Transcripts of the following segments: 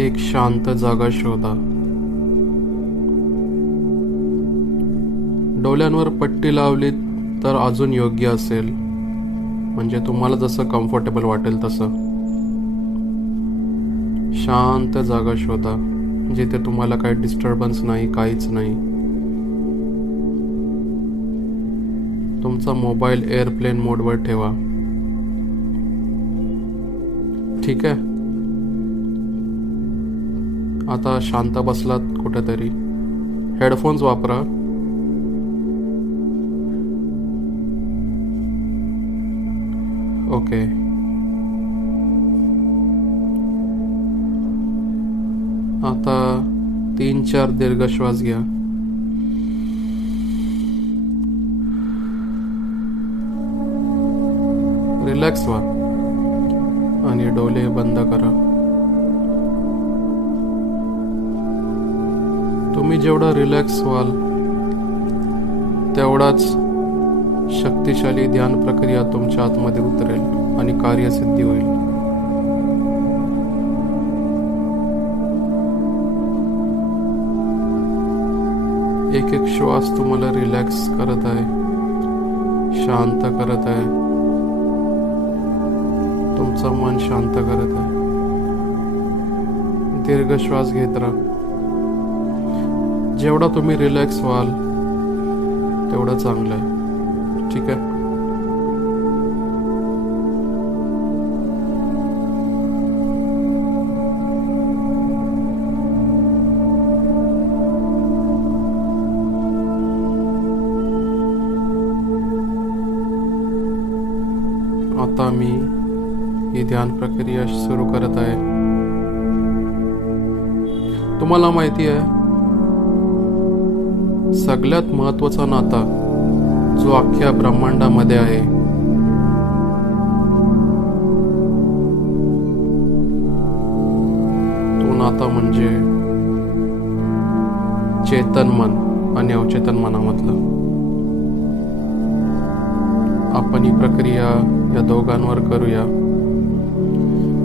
एक शांत जागा शोधा. डोळ्यांवर पट्टी लावली तर अजून योग्य असेल, म्हणजे तुम्हाला जसं कम्फर्टेबल वाटेल तसं. शांत जागा शोधा जिथे तुम्हाला काही डिस्टर्बन्स नाही, काहीच नाही. तुमचा मोबाईल एअरप्लेन मोडवर ठेवा. ठीक आहे. आता शांत बसलात कुठेतरी. हेडफोन्स वापरा. ओके. आता 3-4 दीर्घ श्वास घ्या. रिलॅक्स व्हा आणि डोळे बंद करा. तुम्ही जेवढा रिलॅक्स व्हाल तेवढाच शक्तिशाली ध्यान प्रक्रिया तुमच्या आतमध्ये उतरेल आणि कार्यसिद्धी होईल. एक एक श्वास तुम्हाला रिलॅक्स करत आहे, शांत करत आहे, तुमचं मन शांत करत आहे. दीर्घ श्वास घेत राहा. जेवढा तुम्ही रिलॅक्स व्हाल तेवढं चांगलं आहे. ठीक आहे. आता मी ही ध्यान प्रक्रिया सुरू करत आहे. तुम्हाला माहिती आहे, सगळ्यात महत्वाचा नाता जो अख्ख्या ब्रह्मांडामध्ये आहे तो नाता म्हणजे चेतन मन आणि अवचेतन मनामधलं. आपण ही प्रक्रिया या दोघांवर करूया,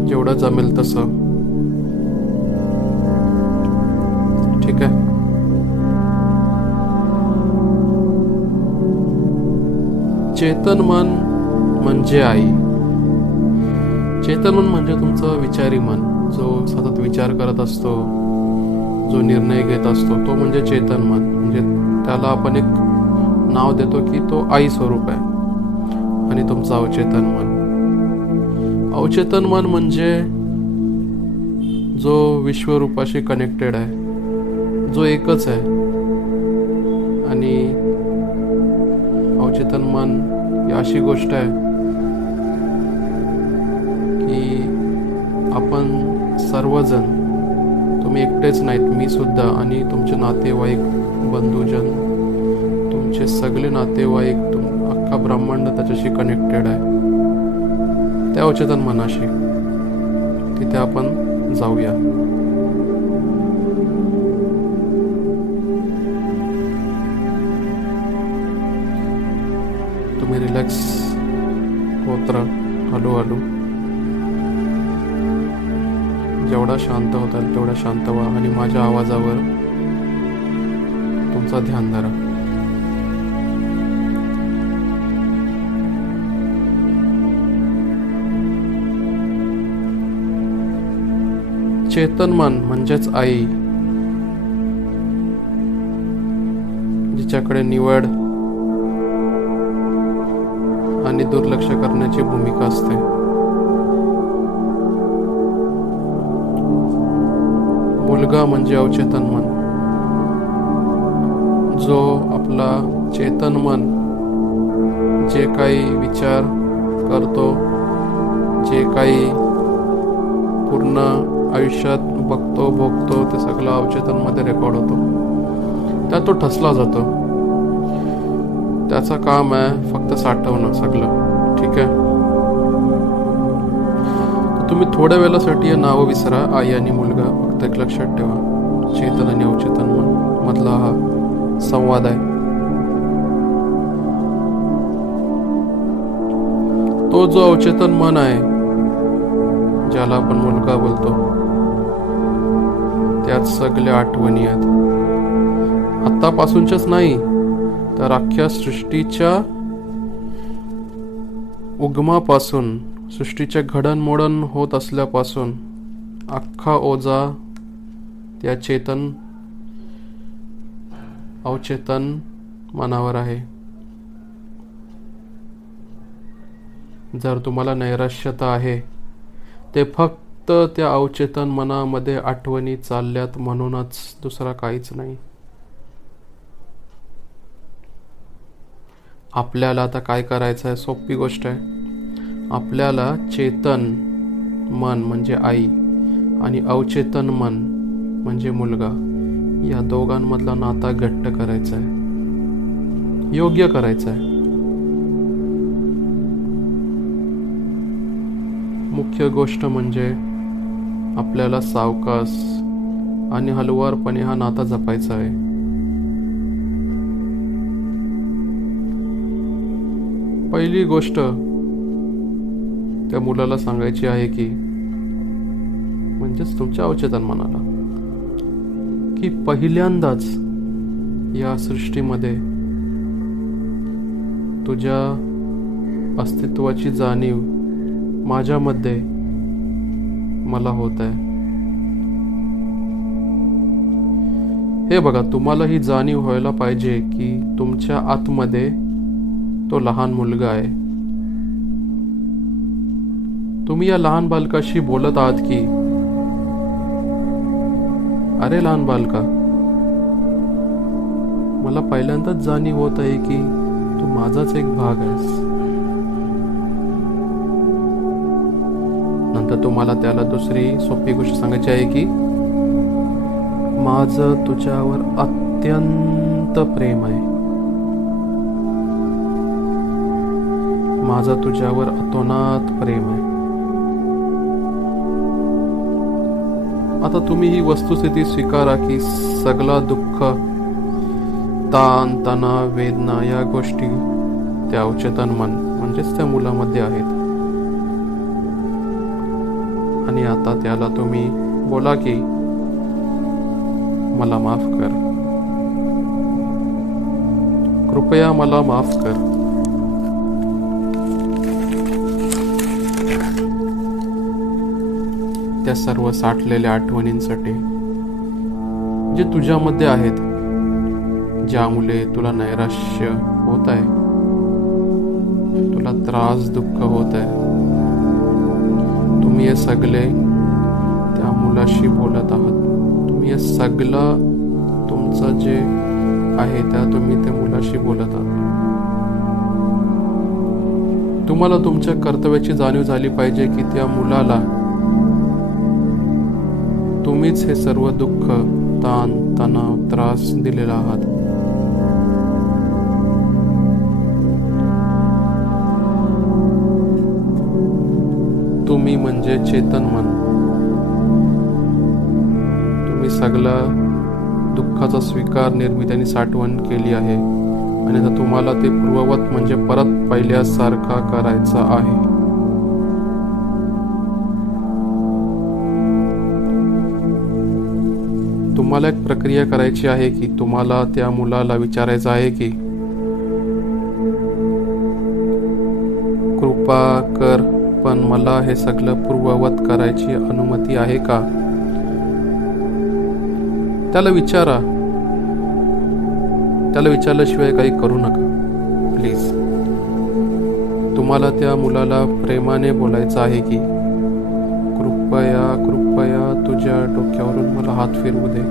जेवढं जमेल तसं. ठीक आहे. चेतन मन म्हणजे आई. चेतन मन म्हणजे तुमचं विचारी मन, जो सतत विचार करत असतो, जो निर्णय घेत असतो, तो म्हणजे चेतन मन. म्हणजे त्याला आपण एक नाव देतो की तो आई स्वरूप आहे. आणि तुमचं अवचेतन मन. अवचेतन मन म्हणजे जो विश्वरूपाशी कनेक्टेड आहे, जो एकच आहे. आणि अवचेतन मन ही अशी गोष्ट आहे की आपण सर्वजण, तुम्ही एकटेच नाहीत, मी सुद्धा, आणि तुमचे नातेवाईक, बंधुजन, तुमचे सगळे नातेवाईक, अख्खा ब्रह्मांड त्याच्याशी कनेक्टेड आहे, त्या अवचेतन मनाशी. तिथे आपण जाऊया. तुम्ही रिलॅक्स होत राहा हळूहळू. जेवढा शांत होताल तेवढा शांत व्हा आणि माझ्या आवाजावर तुमचा ध्यान धरा. चेतन मन म्हणजेच आई, जिच्याकडे निवड आणि दुर्लक्ष करण्याची भूमिका असते. मुलगा म्हणजे अवचेतन मन, जो आपला चेतन मन जे काही विचार करतो, जे काही पूर्ण आयुष्यात बघतो, भोगतो, ते सगळं अवचेतन मध्ये रेकॉर्ड होतो. त्यात तो ठसला जातो. त्याचं काम आहे फक्त साठवणं सगळं. ठीक आहे. तुम्ही थोड्या वेळासाठी हे नावं विसरा, आई आणि मुलगा. फक्त एक लक्षात ठेवा, चेतन आणि अवचेतन मन मधला हा संवाद आहे. तो जो अवचेतन मन आहे, ज्याला आपण मुलगा बोलतो, त्यात सगळ्या आठवणी आहेत. आतापासूनच्याच नाही तर अख्ख्या सृष्टीच्या उगमापासून, सृष्टीचे घडणमोडण होत असल्यापासून अख्खा ओझा त्या चेतन अवचेतन मनावर आहे. जर तुम्हाला नैराश्यता आहे ते फक्त त्या अवचेतन मनामध्ये आठवणी चालल्यात म्हणूनच, दुसरा काहीच नाही. आपल्याला आता काय करायचं आहे? सोपी गोष्ट आहे. आपल्याला चेतन मन म्हणजे आई आणि अवचेतन मन म्हणजे मुलगा, या दोघांमधला नाता घट्ट करायचा आहे, योग्य करायचा आहे. मुख्य गोष्ट म्हणजे आपल्याला सावकाश आणि हळुवारपणे हा नाता जपायचा आहे. पहिली गोष्ट त्या मुलाला सांगायची आहे की, म्हणजेच तुमच्या अवचेतन मनाला, की पहिल्यांदाच या सृष्टीमध्ये तुझ्या अस्तित्वाची जाणीव माझ्यामध्ये मला होत आहे. हे बघा, तुम्हाला ही जाणीव व्हायला पाहिजे की तुमच्या आतमध्ये तो लहान मुलगा आहे. तुम्ही या लहान बालकाशी बोलत आहात की, अरे लहान बालका, मला पहिल्यांदाच जाणीव होत आहे की तू माझाच एक भाग आहेस. नंतर तुम्हाला त्याला दुसरी सोपी गोष्ट सांगायची आहे की, माझं तुझ्यावर अत्यंत प्रेम आहे, माझं तुझ्यावर अतोनात प्रेम आहे. आता तुम्ही ही वस्तुस्थिती स्वीकारा की सगळा दुःख, ताण तणाव, वेदना या गोष्टी त्या अवचेतन मन म्हणजेच त्या मुलामध्ये आहेत. आणि आता त्याला तुम्ही बोला की, मला माफ कर, कृपया मला माफ कर. त्या सर्व साठलेल्या आठवणींसाठी जे तुझ्यामध्ये आहेत, ज्यामुळे तुला नैराश्य होत आहे, तुला त्रास दुःख होत आहे. तुम्ही हे सगळे त्या मुलाशी बोलत आहात. तुम्ही हे सगळं तुमचं जे आहे त्या तुम्ही त्या मुलाशी बोलत आहात. तुम्हाला तुमच्या कर्तव्याची जाणीव झाली पाहिजे की त्या मुलाला तुम्हीच हे सर्व दुःख, ताण तणाव, त्रास दिलेला आहात. तुम्ही म्हणजे चेतन मन. तुम्ही सगळा दुःखाचा स्वीकार, निर्मिती आणि साठवण केली आहे आणि आता तुम्हाला ते पूर्ववत म्हणजे परत पहिल्यासारखा करायचा आहे. तुम्हाला एक प्रक्रिया करायची आहे की तुम्हाला त्या मुलाला विचारायचं आहे की, कृपा कर, पण मला हे सगळं पूर्ववत करायची अनुमती आहे का? त्याला विचारा. त्याला विचारल्याशिवाय काही करू नका प्लीज. तुम्हाला त्या मुलाला प्रेमाने बोलायचं आहे की, कृपया कृपया तुझ्या डोक्यावरून मला हात फिरवू दे,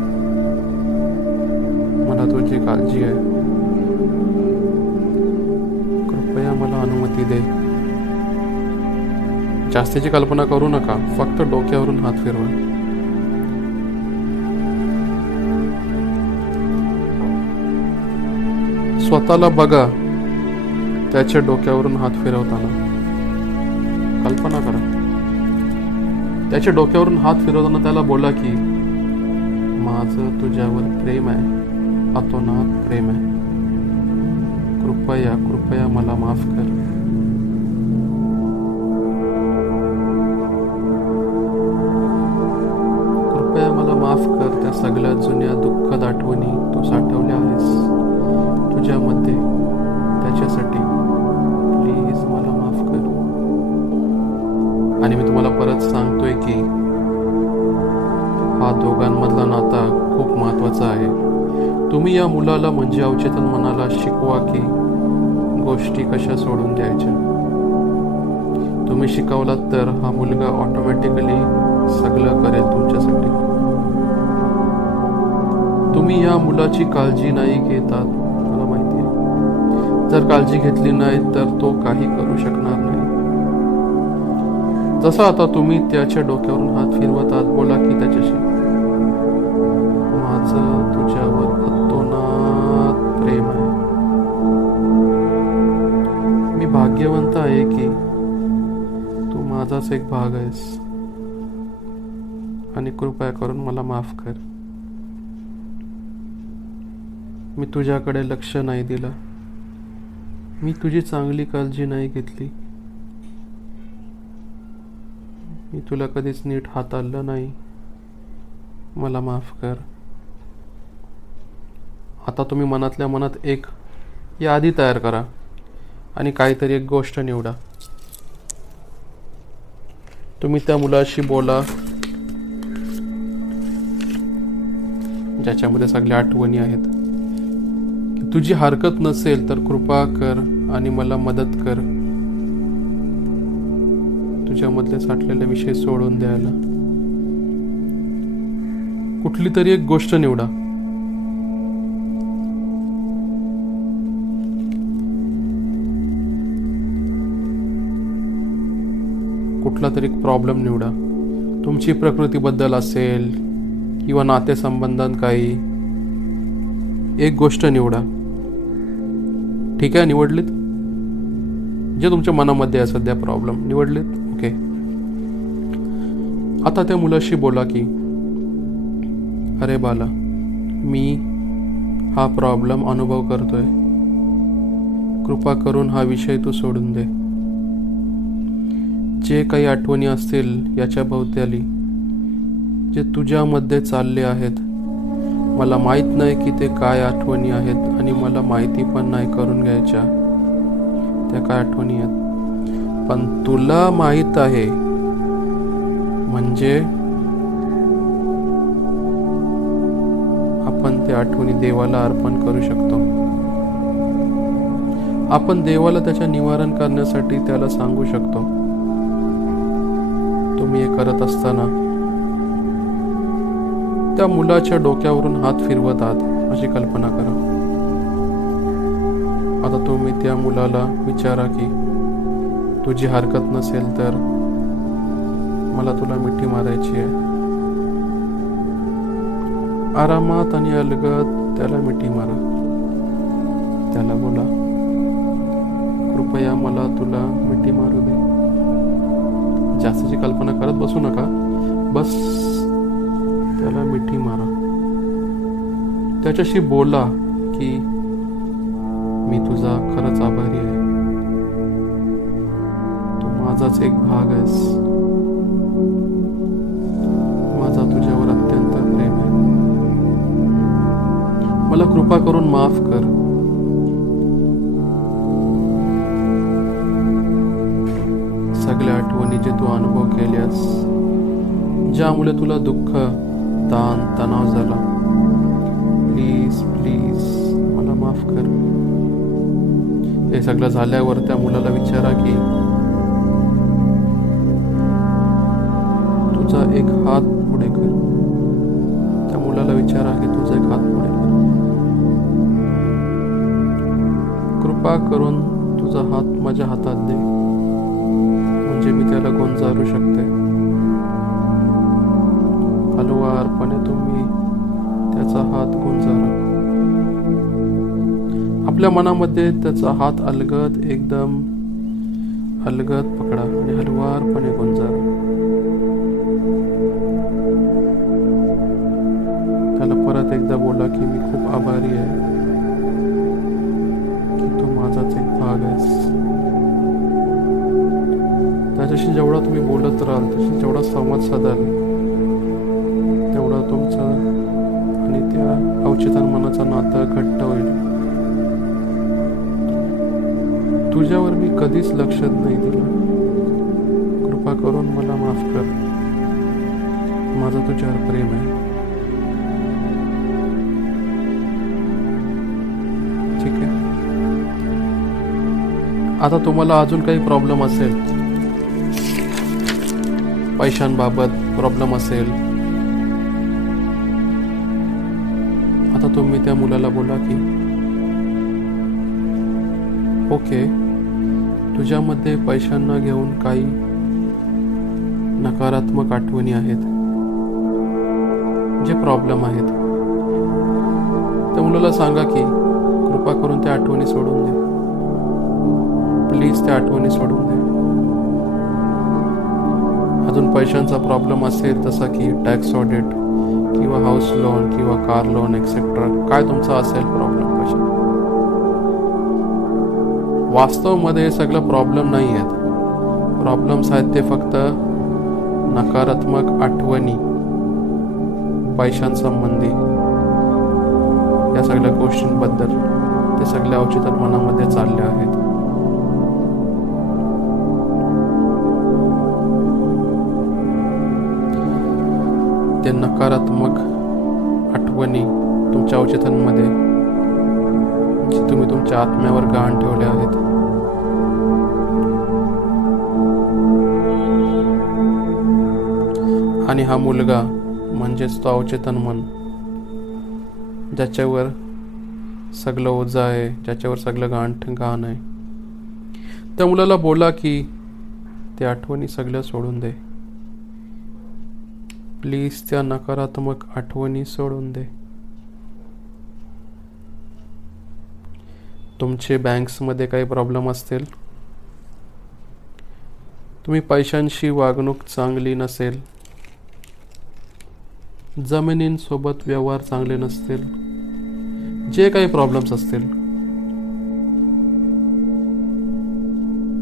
मला तुझी काळजी आहे, कृपया मला अनुमती दे. जास्तीची कल्पना करू नका, फक्त डोक्यावरून हात फिरवा. स्वतःला बघा त्याच्या डोक्यावरून हात फिरवताना. कल्पना करा, त्याच्या डोक्यावरून हात फिरवताना त्याला बोला की, माझं तुझ्यावर प्रेम आहे, अतोनात प्रेम आहे, कृपया कृपया मला माफ कर. कृपया मला माफ कर त्या सगळ्या जुन्या दुःखद आठवणी तू साठवल्या आहेस तुझ्यामध्ये. त्याच्यासाठी प्लीज मला माफ कर. आणि मी तुम्हाला परत सांगतोय की हा दोघांमधला नाता खूप महत्वाचा आहे. तुम्ही या मुलाला म्हणजे अवचेतन मनाला शिकवा की गोष्टी कशा सोडून द्यायच्या. तुम्ही शिकवलात तर हा मुलगा ऑटोमॅटिकली सगळं करेल तुमच्यासाठी. तुम्ही या मुलाची काळजी नाही घेतात, मला माहिती आहे. जर काळजी घेतली नाही तर तो काही करू शकणार नाही. जसं आता तुम्ही त्याच्या डोक्यावरून हात फिरवत आहात, बोला की त्याच्याशी, माझं तुझ्यावर अतोनात प्रेम आहे. मी भाग्यवंत आहे की तू माझाच एक भाग आहेस आणि कृपया करून मला माफ कर. मी तुझ्याकडे लक्ष नाही दिलं. मी तुझी चांगली काळजी नाही घेतली. मी तुला कधीच नीट हाताळलं नाही. मला माफ कर. आता तुम्ही मनातल्या मनात एक यादी तयार करा आणि काहीतरी एक गोष्ट निवडा. तुम्ही त्या मुलाशी बोला ज्याच्यामध्ये सगळ्या आठवणी आहेत. तुझी हरकत नसेल तर कृपा कर आणि मला मदत कर तुझ्यामधले साठलेले विषय सोडून द्यायला. कुठली तरी एक गोष्ट निवडा. कुठला तरी एक प्रॉब्लेम निवडा. तुमची प्रकृतीबद्दल असेल किंवा नातेसंबंधात काही एक गोष्ट निवडा. ठीक आहे, निवडलीत? जे तुमच्या मनामध्ये आहे सध्या प्रॉब्लेम निवडलीत? ओके. आता त्या मुलाशी बोला की अरे बाला, मी हा प्रॉब्लेम अनुभव करतोय. कृपा करून हा विषय तू सोडून दे. जे काही आठवणी असतील याच्या भोवताली जे तुझ्यामध्ये चालले आहेत, मला माहीत नाही की ते काय आठवणी आहेत आणि मला माहिती पण नाही करून घ्यायच्या त्या काय आठवणी आहेत. पण तुला माहीत आहे म्हणजे आपण त्या आठवणी देवाला अर्पण करू शकतो. आपण देवाला त्याच्या निवारण करण्यासाठी त्याला सांगू शकतो. तुम्ही हे करत असताना त्या मुलाच्या डोक्यावरून हात फिरवत आहात अशी कल्पना करा. आता तुम्ही त्या मुलाला विचारा की तुझी हरकत नसेल तर मला तुला मिठी मारायची आहे. आरामात आणि अलगद त्याला मिठी मारा. त्याला बोला कृपया मला तुला मिठी मारू दे. जास्तची कल्पना करत बसू नका, बस त्याला मिठी मारा. त्याच्याशी बोला की मी तुझा खरंच आभारी आहे. तू माझाच एक भाग आहेस. माझा तुझ्यावर अत्यंत प्रेम आहे. मला कृपा करून माफ कर. सगळ्या आठवणी जे तू अनुभव केल्यास, ज्यामुळे तुला दुःख, ताण, तणाव झाला, प्लीज प्लीज मला माफ कर. हे सगळं झाल्यावर त्या मुलाला विचारा की तुझा एक हात पुढे कर. त्या मुलाला विचारा की तुझा एक हात पुढे कर. कृपा करून तुझा हात माझ्या हातात दे, म्हणजे मी त्याला गोंजारू शकते. हलवारपणे तुम्ही त्याचा हात गोंजारा. आपल्या मनामध्ये त्याचा हात अलगद, एकदम अलगद पकडा आणि हलवारपणे गोंजारा. त्याला परत एकदा बोला की मी खूप आभारी आहे की तू माझाच एक भाग आहेस. त्याच्याशी जेवढा तुम्ही बोलत राहाल, त्याशी जेवढा संवाद साधाल, तेवढा तुमचा अवचेतन मनाचं नातं घट्ट होईल. तुझ्यावर मी कधीच लक्ष नाही दिलं. कृपा करून मला माफ कर. माझं तुझ्यावर प्रेम आहे. ठीक आहे. आता तुम्हाला अजून काही प्रॉब्लेम असेल, पैशांबाबत प्रॉब्लेम असेल, आता तुम्ही त्या मुलाला बोला की ओके, तुझ्यामध्ये पैशांना घेऊन काही नकारात्मक आठवणी आहेत, जे प्रॉब्लेम आहेत. त्या मुलाला सांगा की कृपा करून त्या आठवणी सोडून दे. प्लीज त्या आठवणी सोडून दे. अजून पैशांचा प्रॉब्लेम असेल, जसा की टॅक्स ऑडिट किंवा हाऊस लोन किंवा कार लोन एक्सेट्रा, काय तुमचा असेल प्रॉब्लेम पैसे, वास्तवमध्ये हे सगळं प्रॉब्लेम नाही आहेत. प्रॉब्लेम्स आहेत ते फक्त नकारात्मक आठवणी, पैशांसंबंधी, या सगळ्या गोष्टींबद्दल ते सगळ्या अवचेतन मनामध्ये चालले आहेत. ते नकारात्मक आठवणी तुमच्या अवचेतनमध्ये, जे तुम्ही तुमच्या आत्म्यावर गहाण ठेवले आहेत, आणि हा मुलगा म्हणजेच तो अवचेतन मन, ज्याच्यावर सगळं ओझं आहे, ज्याच्यावर सगळं गहाण आहे, त्या मुलाला बोला की त्या आठवणी सगळ्या सोडून दे. प्लीज त्या नकारात्मक आठवणी सोडून दे. तुमचे बँक्समध्ये काही प्रॉब्लेम असतील, तुम्ही पैशांशी वागणूक चांगली नसेल, जमिनींसोबत व्यवहार चांगले नसतील, जे काही प्रॉब्लेम्स असतील,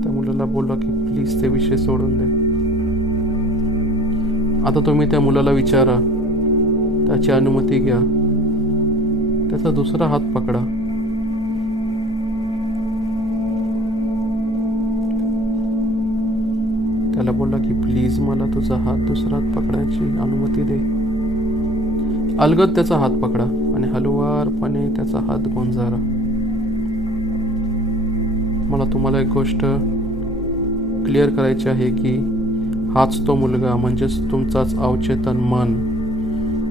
त्या मुलाला बोला की प्लीज ते विषय सोडून दे. आता तुम्ही त्या मुलाला विचारा, त्याची अनुमती घ्या, त्याचा दुसरा हात पकडा. त्याला बोला की प्लीज मला तुझा हात, दुसरा हात पकडायची अनुमती दे. अलगद त्याचा हात पकडा आणि हलवारपणे त्याचा हात गोंजारा. मला तुम्हाला एक गोष्ट क्लिअर करायची आहे की हाच तो मुलगा, म्हणजेच तुमचाच अवचेतन मन,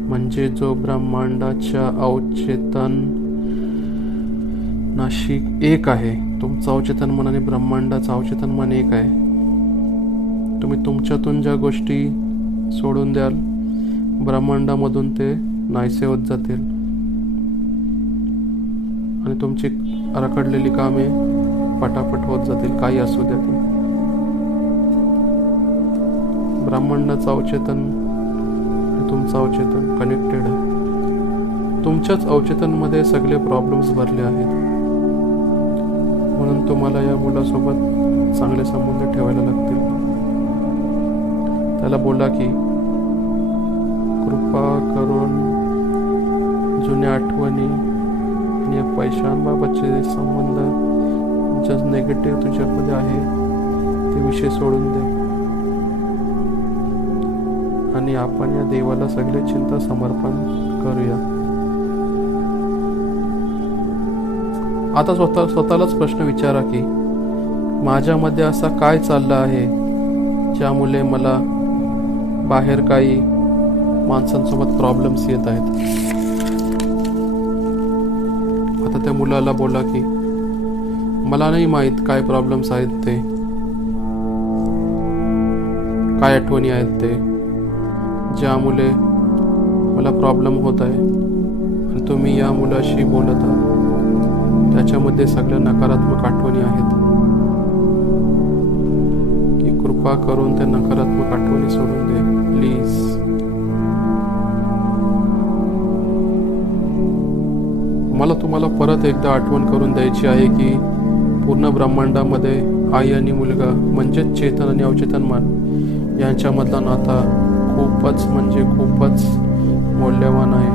म्हणजे जो ब्रह्मांडाच्या अवचेतन नाशी एक आहे. तुमचं अवचेतन मन आणि ब्रह्मांडाचं अवचेतन मन एक आहे. तुम्ही तुमच्यातून ज्या गोष्टी सोडून द्याल, ब्रह्मांडामधून ते नाहीसे होत जातील आणि तुमची रखडलेली कामे पटापट होत जातील, काही असू द्या ती. ब्रह्मांडाचं अवचेतन आणि तुमचं अवचेतन कनेक्टेड आहे. तुमच्याच अवचेतनमध्ये सगळे प्रॉब्लेम्स भरले आहेत. म्हणून तुम्हाला या मुलासोबत चांगले संबंध ठेवायला लागतील. त्याला बोला की कृपा करून जुन्या आठवणी आणि या पैशांबाबतचे संबंध, जे नेगेटिव्ह तुझ्यामध्ये आहे, ते विषय सोडून दे आणि आपण या देवाला सगळे चिंता समर्पण करूया. आता स्वतःलाच प्रश्न विचारा की माझ्यामध्ये असा काय चाललं आहे ज्यामुळे मला बाहेर काही माणसांसोबत प्रॉब्लेम्स येत आहेत. आता त्या मुलाला बोला की मला नाही माहीत काय प्रॉब्लेम्स आहेत ते, काय आठवणी आहेत ते, ज्यामुळे मला प्रॉब्लेम होत आहे. आणि तुम्ही या मुलाशी बोलत आहात, त्याच्यामध्ये सगळ्या नकारात्मक आठवणी आहेत. की कृपा करून त्या नकारात्मक आठवणी सोडून दे प्लीज. मला तुम्हाला परत एकदा आठवण करून द्यायची आहे की पूर्ण ब्रह्मांडामध्ये आई आणि मुलगा, म्हणजेच चेतन आणि अवचेतन मन यांच्यामधला नाता खूपच म्हणजे खूपच मौल्यवान आहे.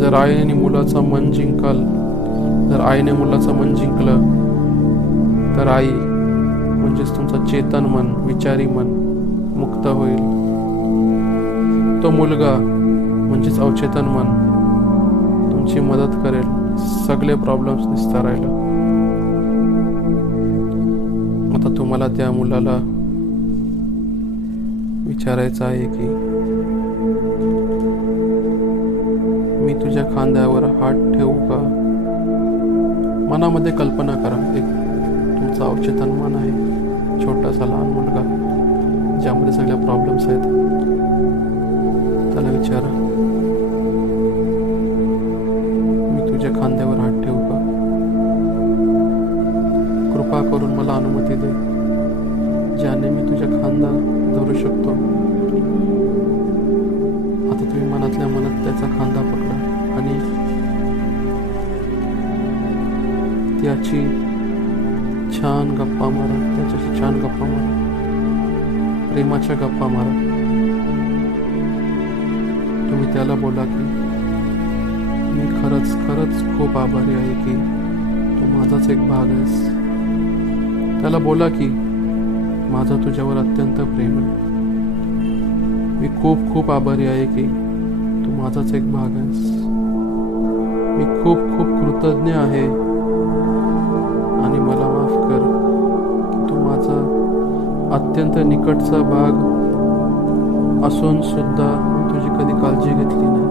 जर आईने मुलाचं मन जिंकाल, जर आईने मुलाचं मन जिंकलं, तर आई म्हणजेच तुमचं चेतन मन, विचारी मन मुक्त होईल. तो मुलगा म्हणजेच अवचेतन मन तुमची मदत करेल सगळे प्रॉब्लेम्स निस्तारायला. आता तुम्हाला त्या मुलाला विचारायचं आहे की मी तुझ्या खांद्यावर हात ठेवू का? मनामध्ये कल्पना करा, एक तुमचं अवचेतन मन आहे, छोटासा लहान मुलगा ज्यामध्ये सगळ्या प्रॉब्लेम्स आहेत. त्याला विचारा, मी तुझ्या खांद्यावर हात ठेवू का? कृपा करून मला अनुमती दे, ज्याने मी तुझ्या खांदा धरू शकतो. आता तुम्ही मनातल्या मनात त्याचा खांदा पकडा आणि त्याची छान गप्पा मारा, त्याच्याशी छान गप्पा मारा, प्रेमाच्या गप्पा मारा. तुम्ही त्याला बोला की मी खरंच खरंच खूप आभारी आहे की तू माझाच एक भाग आहेस. त्याला बोला की माझं तुझ्यावर अत्यंत प्रेम आहे. मी खूप खूप आभारी आहे की तू माझाच एक भाग आहेस. मी खूप खूप कृतज्ञ आहे आणि मला माफ कर की तू माझा अत्यंत निकटचा भाग असून सुद्धा तुझी कधी काळजी घेतली नाही.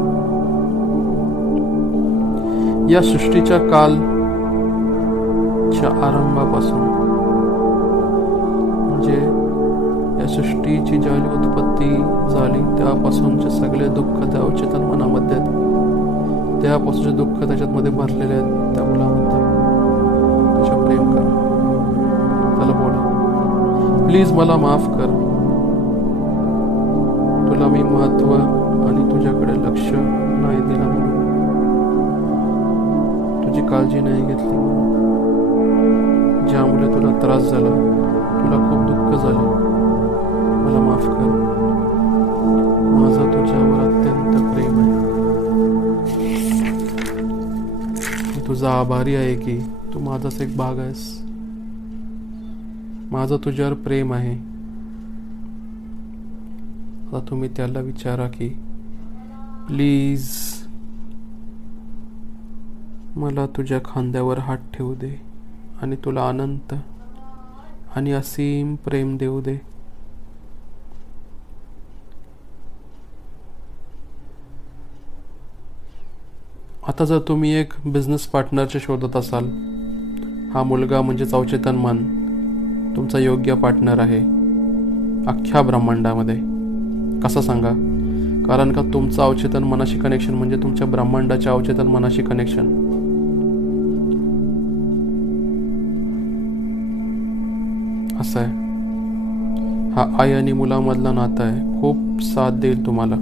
या सृष्टीच्या कालच्या आरंभापासून, म्हणजे या सृष्टीची ज्यावेळी उत्पत्ती झाली तेव्हापासूनचे सगळे दुःख त्या अवचेतन मनामध्ये आहेत, तेव्हापासूनचे दुःख त्याच्यामध्ये भरलेले आहेत. त्या मुलामध्ये त्याच्या प्रेम कर, त्याला बोला प्लीज मला माफ कर, तुला मी महत्व आणि तुझ्याकडे लक्ष नाही दिला म्हणून, तुझी काळजी नाही घेतली म्हणून, ज्यामुळे तुला त्रास झाला, तुला खूप दुःख झाले. मला माफ कर. माझं तुझ्यावर अत्यंत प्रेम आहे. मी तुझा आभारी आहे की तू माझाच एक भाग आहेस. माझं तुझ्यावर प्रेम आहे. आता तुम्ही त्याला विचारा की प्लीज मला तुझ्या खांद्यावर हात ठेवू दे आणि तुला अनंत आणि असीम प्रेम देऊ दे. आता जर तुम्ही एक बिझनेस पार्टनरच्या शोधत असाल, हा मुलगा म्हणजेच अवचेतन मन तुमचा योग्य पार्टनर आहे अख्ख्या ब्रह्मांडामध्ये. कसं सांगा? कारण का तुमचं अवचेतन मनाशी कनेक्शन म्हणजे तुमच्या ब्रह्मांडाच्या अवचेतन मनाशी कनेक्शन. असं आहे. हा आई आणि मुलामधला नातं आहे, खूप साथ देईल तुम्हाला.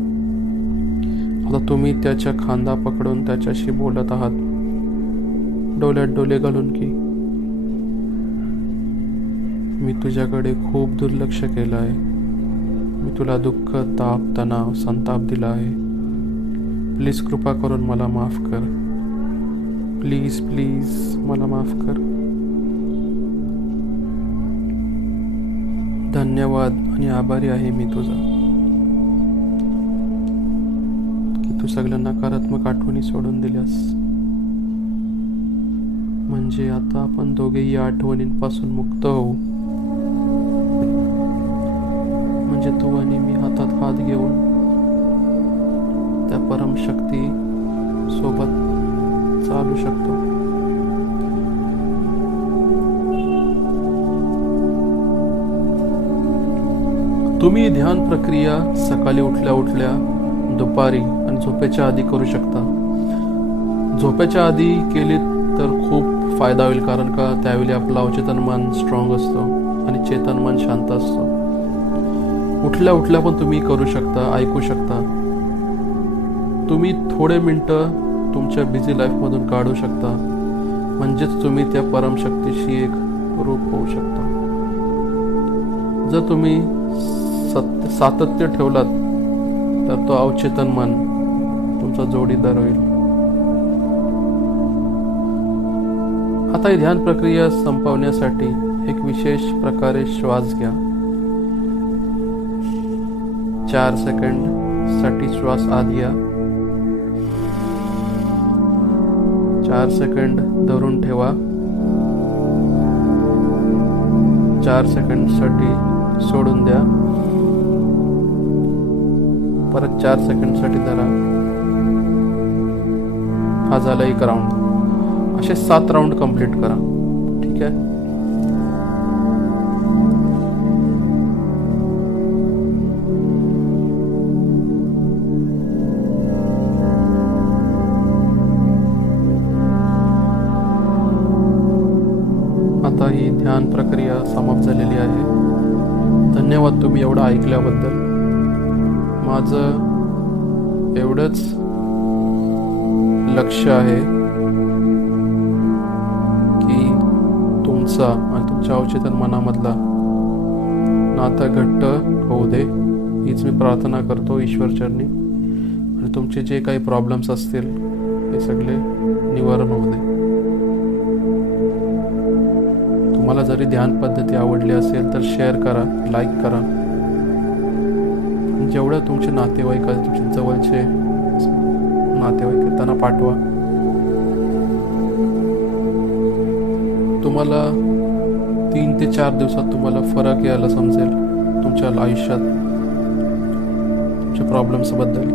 आता तुम्ही त्याच्या खांदा पकडून त्याच्याशी बोलत आहात, डोळ्यात डोळे घालून की मी तुझ्याकडे खूप दुर्लक्ष केलं आहे. मी तुला दुःख, ताप, तणाव, संताप दिला आहे. प्लीज कृपा करून मला माफ कर. प्लीज प्लीज मला माफ कर. धन्यवाद आणि आभारी आहे मी तुझा की तू सगळ्या नकारात्मक आठवणी सोडून दिल्यास. म्हणजे आता आपण दोघेही या आठवणींपासून मुक्त होऊ. म्हणजे तू आणि मी हातात हात घेऊन त्या परमशक्ती सोबत चालू शकतो. तुम्ही ध्यान प्रक्रिया सकाळी उठल्या उठल्या, दुपारी आणि झोपेच्या आधी करू शकता. झोपेच्या आधी केली तर खूप फायदा होईल, कारण का त्यावेळी आपलं अवचेतन मन स्ट्रॉंग असतो आणि चेतन मन शांत असतं. उठल्या उठल्या पण तुम्ही करू शकता, ऐकू शकता. तुम्ही थोडे मिनटं तुमच्या बिझी लाईफमधून काढू शकता, म्हणजेच तुम्ही त्या परमशक्तीशी एक रूप होऊ शकता. जर तुम्ही सातत्य ठेवलात तर तो अवचेतन मन तुमचा जोडीदार होईल. आता ही ध्यान प्रक्रिया संपवण्यासाठी एक विशेष प्रकारे श्वास घ्या. 4 सेकंड साठी श्वास आत घ्या. 4 सेकंड धरून ठेवा. 4 सेकंड साठी सोडून द्या. परत 4 सेकंड साठी धरा. हा झाला एक राऊंड. असे 7 राऊंड कंप्लीट करा. ठीक आहे. आता ही ध्यान प्रक्रिया समाप्त झालेली आहे. धन्यवाद तुम्ही एवढं ऐकल्याबद्दल. माझं एवढंच लक्ष आहे की तुमचा आणि तुमच्या अवचेतन मनामधला नातं घट्ट होऊ दे, हीच मी प्रार्थना करतो ईश्वरचरणी. आणि तुमचे जे काही प्रॉब्लेम्स असतील हे सगळे निवारण होऊ दे. तुम्हाला जरी ध्यान पद्धती आवडली असेल तर शेअर करा, लाईक करा. जेवढं तुमचे नातेवाईक आहेत, तुमचे जवळचे नातेवाईक आहेत, त्यांना पाठवा. तुम्हाला 3 ते 4 दिवसात तुम्हाला फरक यायला समजेल तुमच्या आयुष्यात, तुमच्या प्रॉब्लेम्सबद्दल.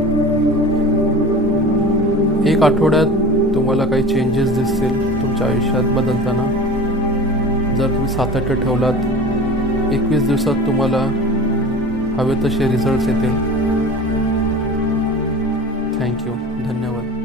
1 आठवड्यात तुम्हाला काही चेंजेस दिसतील तुमच्या आयुष्यात बदलताना. जर तुम्ही सातत्य ठेवलात, 21 दिवसात तुम्हाला हवे तसे रिझल्ट्स येतील. थँक्यू. धन्यवाद.